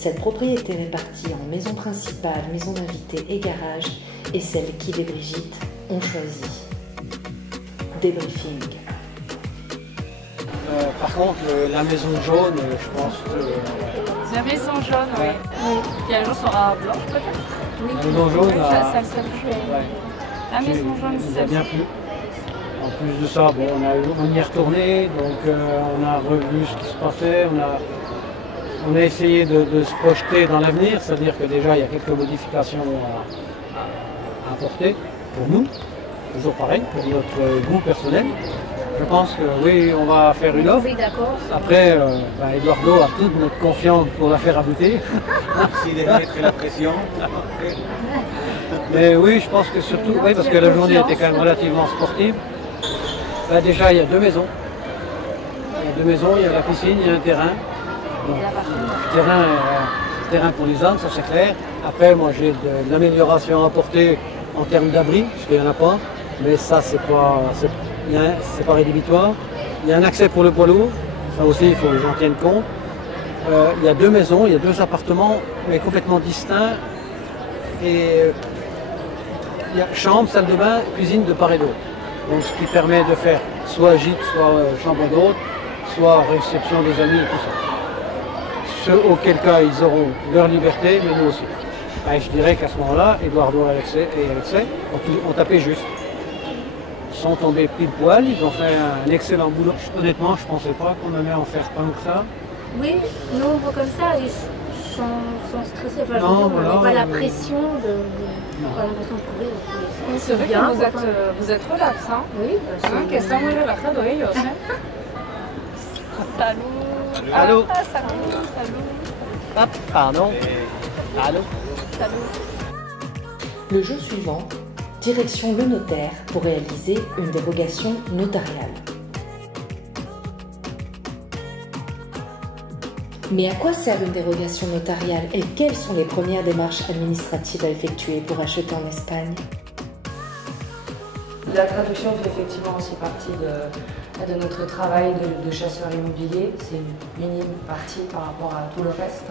Cette propriété répartie en maison principale, maison d'invité et garage est celle qu'Yves et Brigitte ont choisie. Débriefing. Par contre, la maison jaune, je pense que... La maison jaune, oui. Qui un jour sera blanche peut-être. Oui. La maison jaune, la maison jaune, c'est bien plus. En plus de ça, bon, on y est retourné, donc on a revu ce qui se passait, on a essayé de se projeter dans l'avenir, c'est-à-dire que déjà il y a quelques modifications à apporter pour nous, toujours pareil, pour notre goût personnel. Je pense que oui, on va faire une offre. Oui, d'accord. Après, Eduardo a toute notre confiance pour la faire aboutir. Merci de mettre la pression. Mais oui, je pense que surtout, oui, parce que la journée était quand même relativement sportive. Là, déjà, il y a deux maisons. Il y a la piscine, il y a un terrain. Bon, terrain pour les ânes, ça c'est clair. Après, moi j'ai de l'amélioration à apporter en termes d'abri, parce qu'il n'y en a pas. Mais ça, c'est pas rédhibitoire. Il y a un accès pour le poids lourd, ça aussi, il faut que j'en tienne compte. Il y a deux maisons, il y a deux appartements, mais complètement distincts. Et il y a chambre, salle de bain, cuisine de part et d'autre. Donc ce qui permet de faire soit gîte, soit chambre d'hôte, soit réception des amis et tout ça. Ce auquel cas ils auront leur liberté, mais nous aussi. Et je dirais qu'à ce moment-là, Eduardo et Alexei ont tapé juste. Ils sont tombés pile poil, ils ont fait un excellent boulot. Honnêtement, je ne pensais pas qu'on allait en faire tant que ça. Oui, nous on voit comme ça, ils sont stressés. Enfin, Non, on n'a pas la pression de... Pas l'impression de courir. C'est vrai que vous êtes relax, hein? Oui, que están muy relajados ellos, ¿eh? Salut. Allô? Salut. Hop, pardon. Allô? Le jour suivant, direction le notaire pour réaliser une dérogation notariale. Mais à quoi sert une dérogation notariale et quelles sont les premières démarches administratives à effectuer pour acheter en Espagne? La traduction fait effectivement aussi partie de notre travail de chasseur immobilier. C'est une minime partie par rapport à tout le reste.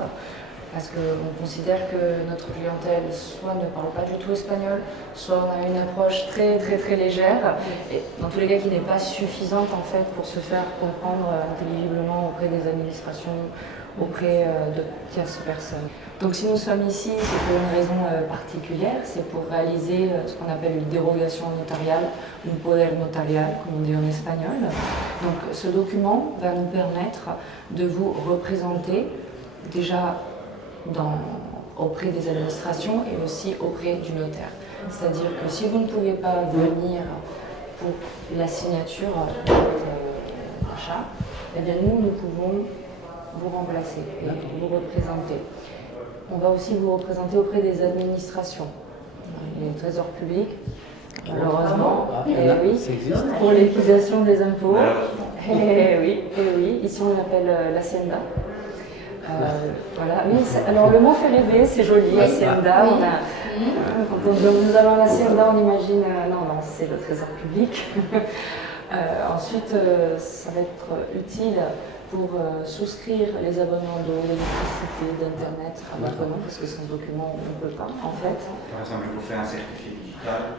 Parce qu'on considère que notre clientèle soit ne parle pas du tout espagnol, soit on a une approche très légère, et dans tous les cas qui n'est pas suffisante en fait pour se faire comprendre intelligiblement auprès des administrations, auprès de tierces personnes. Donc si nous sommes ici, c'est pour une raison particulière, c'est pour réaliser ce qu'on appelle une dérogation notariale, un poder notarial, comme on dit en espagnol. Donc ce document va nous permettre de vous représenter déjà auprès des administrations et aussi auprès du notaire. C'est-à-dire que si vous ne pouvez pas venir pour la signature de votre achat, eh bien nous pouvons vous remplacer et vous représenter. On va aussi vous représenter auprès des administrations, les trésors publics, malheureusement, pour liquidation des impôts. Et oui, ici on appelle l'Hacienda. Voilà. Oui, alors le mot fait rêver, c'est joli, Hacienda. Quand nous allons à l'Hacienda, on imagine, non, c'est le trésor public. Ensuite, ça va être utile pour souscrire les abonnements d'eau, d'électricité, d'internet à votre nom, parce que sans document, on ne peut pas, en fait. Par exemple, pour faire un certificat digital.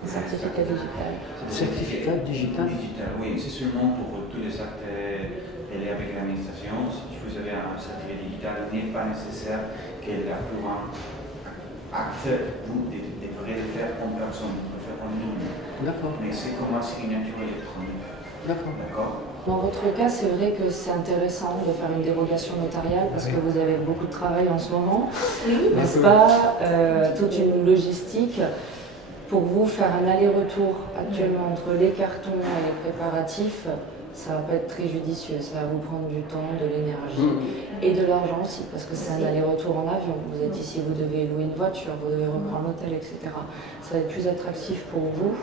Un certificat digital. Certificat digital? Oui, c'est seulement pour tous les actes liés avec l'administration. Si vous avez un certificat digital, il n'est pas nécessaire que la plus grande acte, vous devrez le faire en personne, le faire en ligne. D'accord. Mais c'est comme une signature électronique. D'accord. Dans votre cas, c'est vrai que c'est intéressant de faire une dérogation notariale parce que vous avez beaucoup de travail en ce moment, n'est-ce pas? Toute une logistique. Pour vous, faire un aller-retour actuellement entre les cartons et les préparatifs, ça ne va pas être très judicieux, ça va vous prendre du temps, de l'énergie et de l'argent aussi, parce que c'est un aller-retour en avion. Vous êtes ici, vous devez louer une voiture, vous devez reprendre l'hôtel, etc. Ça va être plus attractif pour vous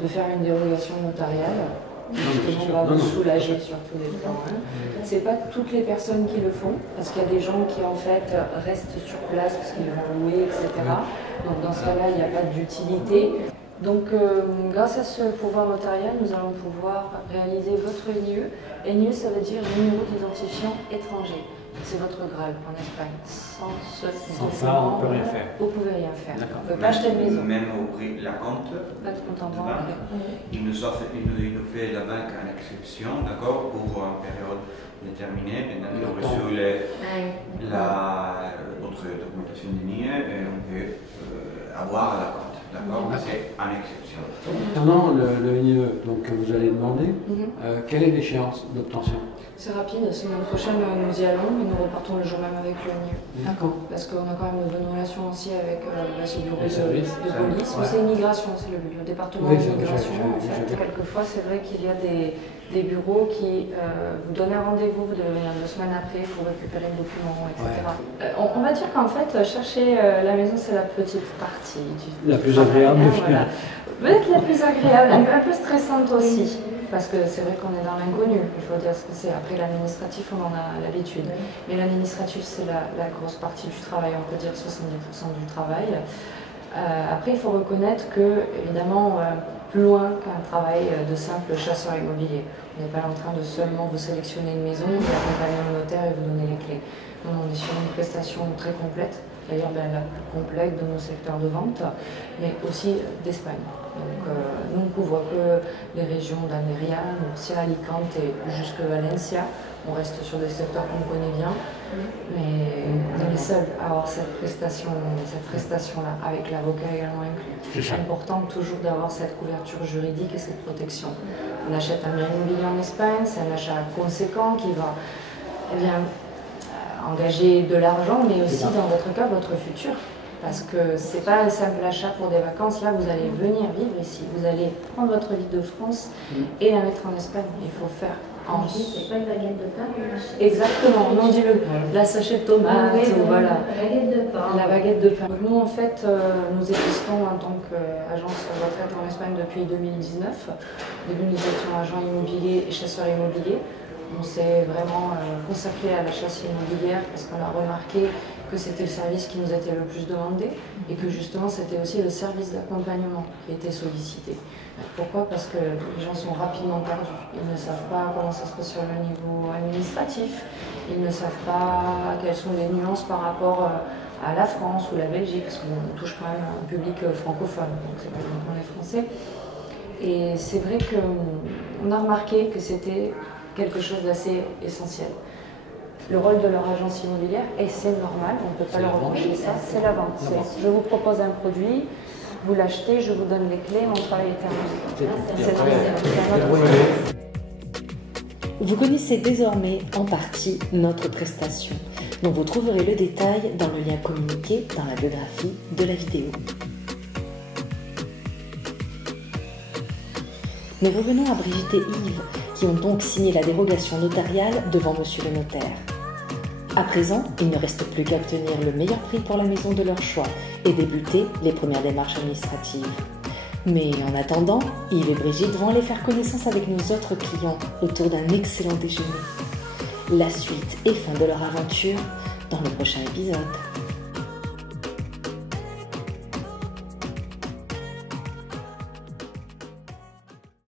de faire une dérogation notariale. Justement, on va vous soulager sur tous les plans. Ce n'est pas toutes les personnes qui le font, parce qu'il y a des gens qui en fait restent sur place parce qu'ils vont louer, etc. Donc dans ce cas-là, il n'y a pas d'utilité. Donc, grâce à ce pouvoir notarial, nous allons pouvoir réaliser votre NIE. NIE, ça veut dire numéro d'identifiant étranger. C'est votre Graal en Espagne. Sans ça, on ne peut rien faire. Vous ne pouvez rien faire. D'accord. Vous ne pouvez pas acheter une maison. Même ouvrir la compte. Pas de compte en de banque. banque. Il nous fait la banque en exception, d'accord, pour une période déterminée. Maintenant qu'on a reçu votre documentation de NIE, on peut avoir la compte. D'accord, c'est en exception. Concernant le NIE donc, que vous allez demander, quelle est l'échéance d'obtention? C'est rapide, la semaine prochaine nous y allons et nous repartons le jour même avec le NIE. D'accord. Parce qu'on a quand même de bonnes relations aussi avec ce bureau de police. Ouais. C'est immigration, c'est le département d'immigration. En fait, quelquefois, c'est vrai qu'il y a des bureaux qui vous donnent un rendez-vous, vous devez venir 2 semaines après pour récupérer le document, etc. Ouais. On va dire qu'en fait, chercher la maison, c'est la petite partie la plus agréable. Voilà. Peut-être la plus agréable, un peu stressante aussi. Parce que c'est vrai qu'on est dans l'inconnu, il faut dire ce que c'est. Après l'administratif, on en a l'habitude. Mais l'administratif, c'est la grosse partie du travail, on peut dire 70% du travail. Après, il faut reconnaître que, évidemment, plus loin qu'un travail de simple chasseur immobilier. On n'est pas en train de seulement vous sélectionner une maison, vous accompagner au notaire et vous donner les clés. Non, on est sur une prestation très complète, d'ailleurs la plus complète de nos secteurs de vente, mais aussi d'Espagne. Donc, nous ne couvrons que les régions d'Almeria, Murcia, Alicante et jusque Valencia. On reste sur des secteurs qu'on connaît bien, mais on est les seuls à avoir cette prestation-là, avec l'avocat également inclus. C'est important toujours d'avoir cette couverture juridique et cette protection. On achète un bien immobilier en Espagne, c'est un achat conséquent qui va engager de l'argent, mais aussi dans votre cas, votre futur. Parce que ce n'est pas un simple achat pour des vacances, là vous allez venir vivre ici, vous allez prendre votre vie de France et la mettre en Espagne. Il faut faire en... C'est pas une baguette de pain. Exactement, non dis-le, la sachet de tomates, voilà. La baguette de pain. La baguette de pain. Nous en fait, nous existons en tant qu'agence retraite en Espagne depuis 2019. Au début nous étions agents immobiliers et chasseurs immobiliers. On s'est vraiment consacré à la chasse immobilière parce qu'on a remarqué que c'était le service qui nous était le plus demandé et que justement c'était aussi le service d'accompagnement qui était sollicité. Pourquoi? Parce que les gens sont rapidement perdus. Ils ne savent pas comment ça se passe sur le niveau administratif, ils ne savent pas quelles sont les nuances par rapport à la France ou la Belgique, parce qu'on touche quand même un public francophone, donc c'est pas uniquement les Français. Et c'est vrai qu'on a remarqué que c'était quelque chose d'assez essentiel. Le rôle de leur agence immobilière, et c'est normal, on ne peut pas leur reprocher ça, c'est la vente. Je vous propose un produit, vous l'achetez, je vous donne les clés, mon travail est terminé. Vous connaissez désormais en partie notre prestation, dont vous trouverez le détail dans le lien communiqué dans la biographie de la vidéo. Mais revenons à Brigitte et Yves, qui ont donc signé la dérogation notariale devant monsieur le notaire. À présent, il ne reste plus qu'à obtenir le meilleur prix pour la maison de leur choix et débuter les premières démarches administratives. Mais en attendant, Yves et Brigitte vont aller faire connaissance avec nos autres clients autour d'un excellent déjeuner. La suite et fin de leur aventure dans le prochain épisode.